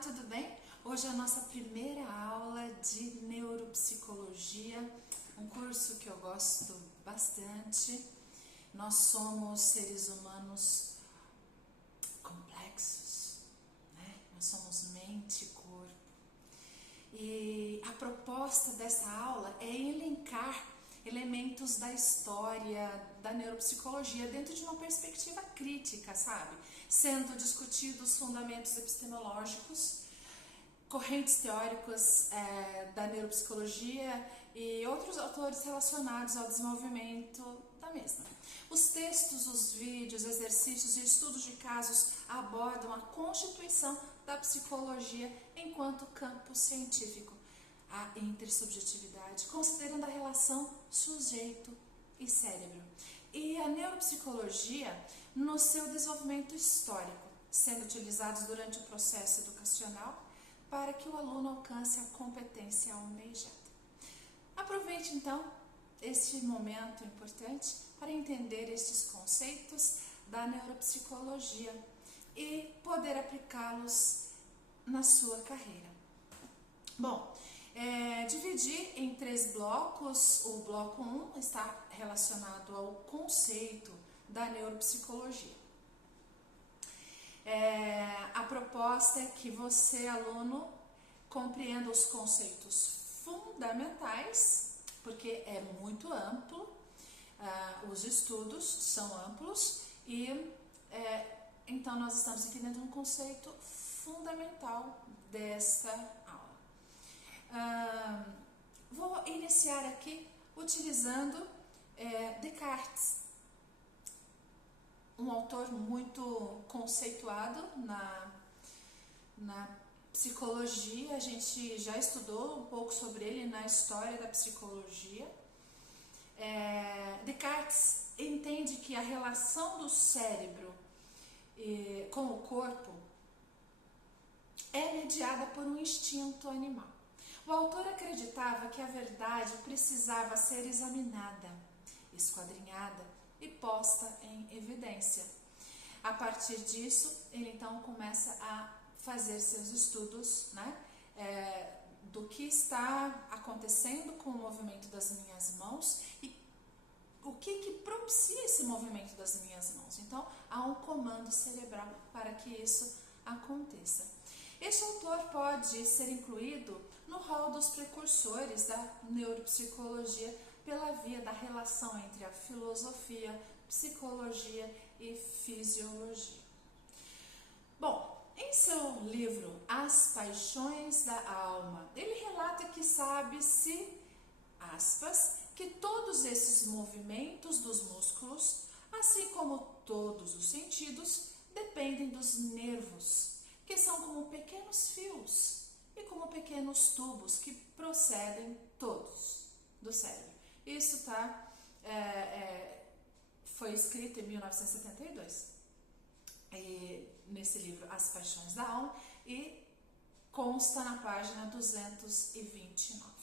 tudo bem? Hoje é a nossa primeira aula de neuropsicologia, um curso que eu gosto bastante. Nós somos seres humanos complexos, né? Nós somos mente e corpo. E a proposta dessa aula é elencar elementos da história da neuropsicologia dentro de uma perspectiva crítica, sabe? Sendo discutidos fundamentos epistemológicos, correntes teóricas da neuropsicologia e outros autores relacionados ao desenvolvimento da mesma. Os textos, os vídeos, exercícios e estudos de casos abordam a constituição da psicologia enquanto campo científico, a intersubjetividade, considerando a relação sujeito e cérebro, e a neuropsicologia no seu desenvolvimento histórico, sendo utilizados durante o processo educacional para que o aluno alcance a competência almejada. Aproveite então este momento importante para entender estes conceitos da neuropsicologia e poder aplicá-los na sua carreira. Bom, dividir em 3 blocos. O bloco 1 está relacionado ao conceito da neuropsicologia. A proposta é que você, aluno, compreenda os conceitos fundamentais, porque é muito amplo, os estudos são amplos e então nós estamos entendendo um conceito fundamental desta aula. Vou iniciar aqui utilizando Descartes, um autor muito conceituado na psicologia. A gente já estudou um pouco sobre ele na história da psicologia. Descartes entende que a relação do cérebro com o corpo é mediada por um instinto animal. O autor acreditava que a verdade precisava ser examinada, esquadrinhada e posta em evidência. A partir disso, ele então começa a fazer seus estudos, né, do que está acontecendo com o movimento das minhas mãos e o que propicia esse movimento das minhas mãos. Então, há um comando cerebral para que isso aconteça. Este autor pode ser incluído no rol dos precursores da neuropsicologia pela via da relação entre a filosofia, psicologia e fisiologia. Bom, em seu livro As Paixões da Alma, ele relata que sabe-se, aspas, que todos esses movimentos dos músculos, assim como todos os sentidos, dependem dos nervos, que são como pequenos fios e como pequenos tubos que procedem todos do cérebro. Isso foi escrito em 1972, nesse livro As Paixões da Alma, e consta na página 229.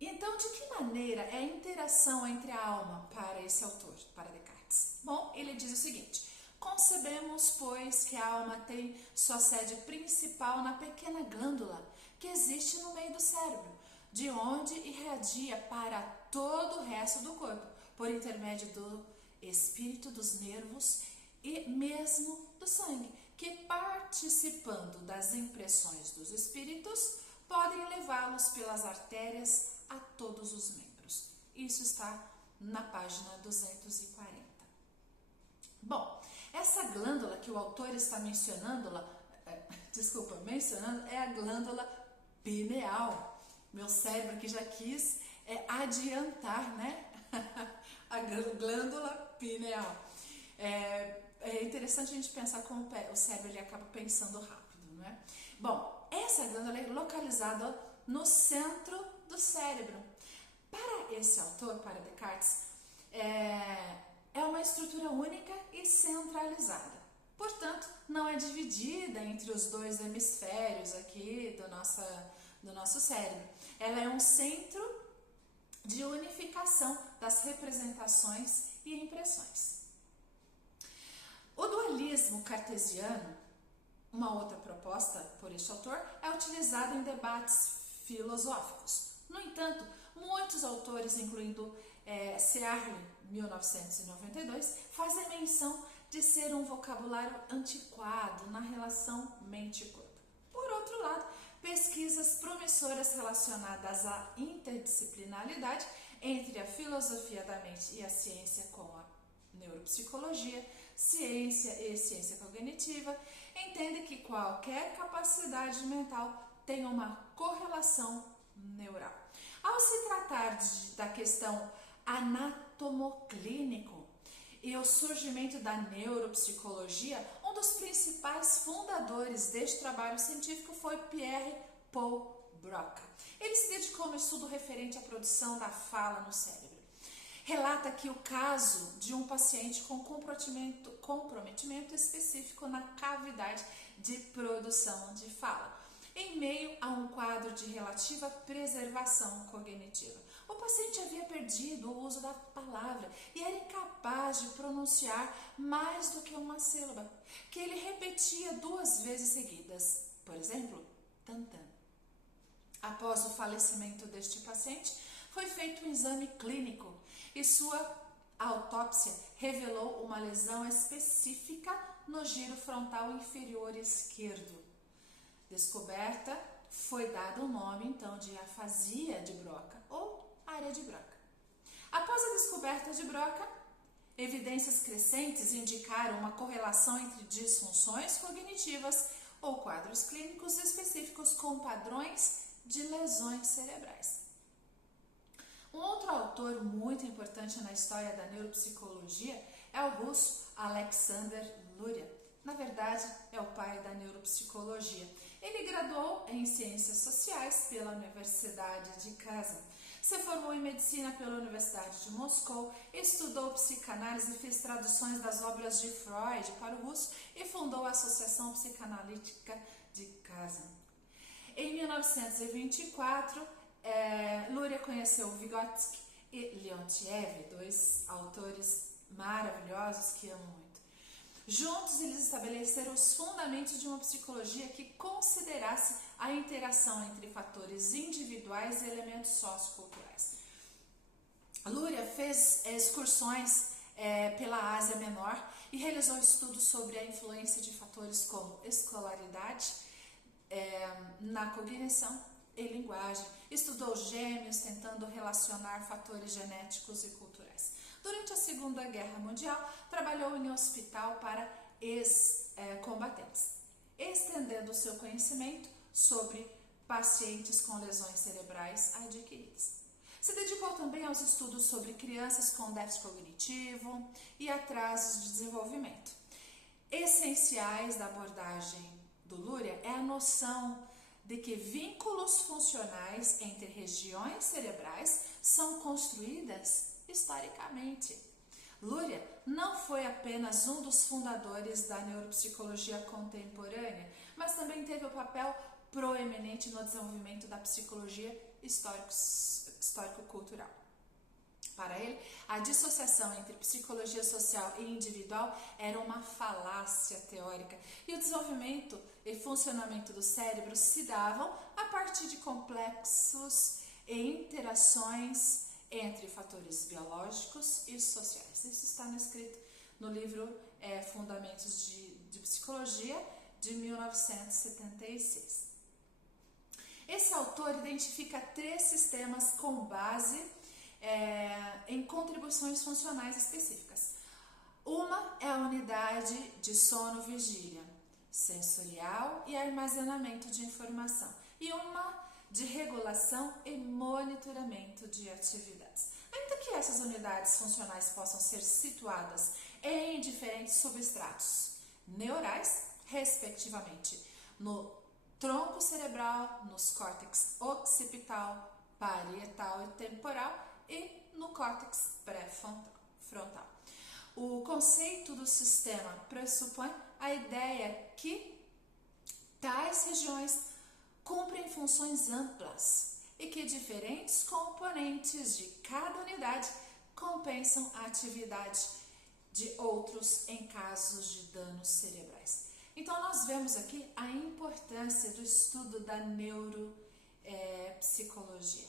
Então, de que maneira é a interação entre a alma para esse autor, para Descartes? Bom, ele diz o seguinte: concebemos, pois, que a alma tem sua sede principal na pequena glândula que existe no meio do cérebro, de onde irradia para todo o resto do corpo, por intermédio do espírito, dos nervos e mesmo do sangue, que, participando das impressões dos espíritos, podem levá-los pelas artérias a todos os membros. Isso está na página 240. Bom, essa glândula que o autor está mencionando é a glândula pineal. Meu cérebro aqui já quis adiantar, né? A glândula pineal. É interessante a gente pensar como o cérebro ele acaba pensando rápido, né? Bom, essa glândula é localizada no centro do cérebro. Para esse autor, para Descartes, é uma estrutura única e centralizada. Portanto, não é dividida entre os 2 hemisférios aqui do nosso cérebro. Ela é um centro de unificação das representações e impressões. O dualismo cartesiano, uma outra proposta por este autor, é utilizado em debates filosóficos. No entanto, muitos autores, incluindo Searle, 1992, fazem menção de ser um vocabulário antiquado na relação mente-corpo. Por outro lado, pesquisas promissoras relacionadas à interdisciplinaridade entre a filosofia da mente e a ciência, como a neuropsicologia, ciência e ciência cognitiva, entendem que qualquer capacidade mental tem uma correlação neural. Ao se tratar da questão anatomoclínico e o surgimento da neuropsicologia, um dos principais fundadores deste trabalho científico foi Pierre Paul Broca. Ele se dedicou no estudo referente à produção da fala no cérebro. Relata aqui o caso de um paciente com comprometimento específico na cavidade de produção de fala, em meio a um quadro de relativa preservação cognitiva. O paciente havia perdido o uso da palavra e era incapaz de pronunciar mais do que uma sílaba, que ele repetia 2 vezes seguidas. Por exemplo, tantan. Após o falecimento deste paciente, foi feito um exame clínico e sua autópsia revelou uma lesão específica no giro frontal inferior esquerdo. Descoberta, foi dado o nome então de afasia de Broca ou área de Broca. Após a descoberta de Broca, evidências crescentes indicaram uma correlação entre disfunções cognitivas ou quadros clínicos específicos com padrões de lesões cerebrais. Um outro autor muito importante na história da neuropsicologia é o russo Alexander Luria. Na verdade, é o pai da neuropsicologia. Ele graduou em Ciências Sociais pela Universidade de Kazan. Se formou em Medicina pela Universidade de Moscou, estudou psicanálise e fez traduções das obras de Freud para o russo e fundou a Associação Psicanalítica de Kazan. Em 1924, Luria conheceu Vygotsky e Leontiev, 2 autores maravilhosos que amo muito. Juntos, eles estabeleceram os fundamentos de uma psicologia que considerasse a interação entre fatores individuais e elementos socioculturais. Luria fez excursões pela Ásia Menor e realizou estudos sobre a influência de fatores como escolaridade na cognição e linguagem. Estudou gêmeos, tentando relacionar fatores genéticos e culturais. Durante a Segunda Guerra Mundial, trabalhou em um hospital para ex-combatentes, estendendo seu conhecimento sobre pacientes com lesões cerebrais adquiridas. Se dedicou também aos estudos sobre crianças com déficit cognitivo e atrasos de desenvolvimento. Essenciais da abordagem do Luria é a noção de que vínculos funcionais entre regiões cerebrais são construídas historicamente. Luria não foi apenas um dos fundadores da neuropsicologia contemporânea, mas também teve o papel proeminente no desenvolvimento da psicologia histórico-cultural. Para ele, a dissociação entre psicologia social e individual era uma falácia teórica e o desenvolvimento e funcionamento do cérebro se davam a partir de complexos e interações entre fatores biológicos e sociais. Isso está escrito no livro Fundamentos de Psicologia, de 1976. Esse autor identifica 3 sistemas com base em contribuições funcionais específicas. Uma é a unidade de sono-vigília, sensorial e armazenamento de informação, e uma de regulação e monitoramento de atividades. Ainda que essas unidades funcionais possam ser situadas em diferentes substratos neurais, respectivamente, no tronco cerebral, nos córtex occipital, parietal e temporal e no córtex pré-frontal. O conceito do sistema pressupõe a ideia que tais regiões cumprem funções amplas e que diferentes componentes de cada unidade compensam a atividade de outros em casos de danos cerebrais. Então, nós vemos aqui a importância do estudo da neuropsicologia.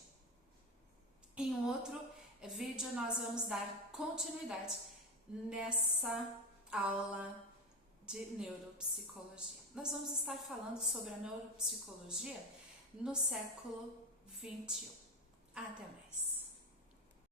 Em um outro vídeo, nós vamos dar continuidade nessa aula de neuropsicologia. Nós vamos estar falando sobre a neuropsicologia no século XXI. Até mais!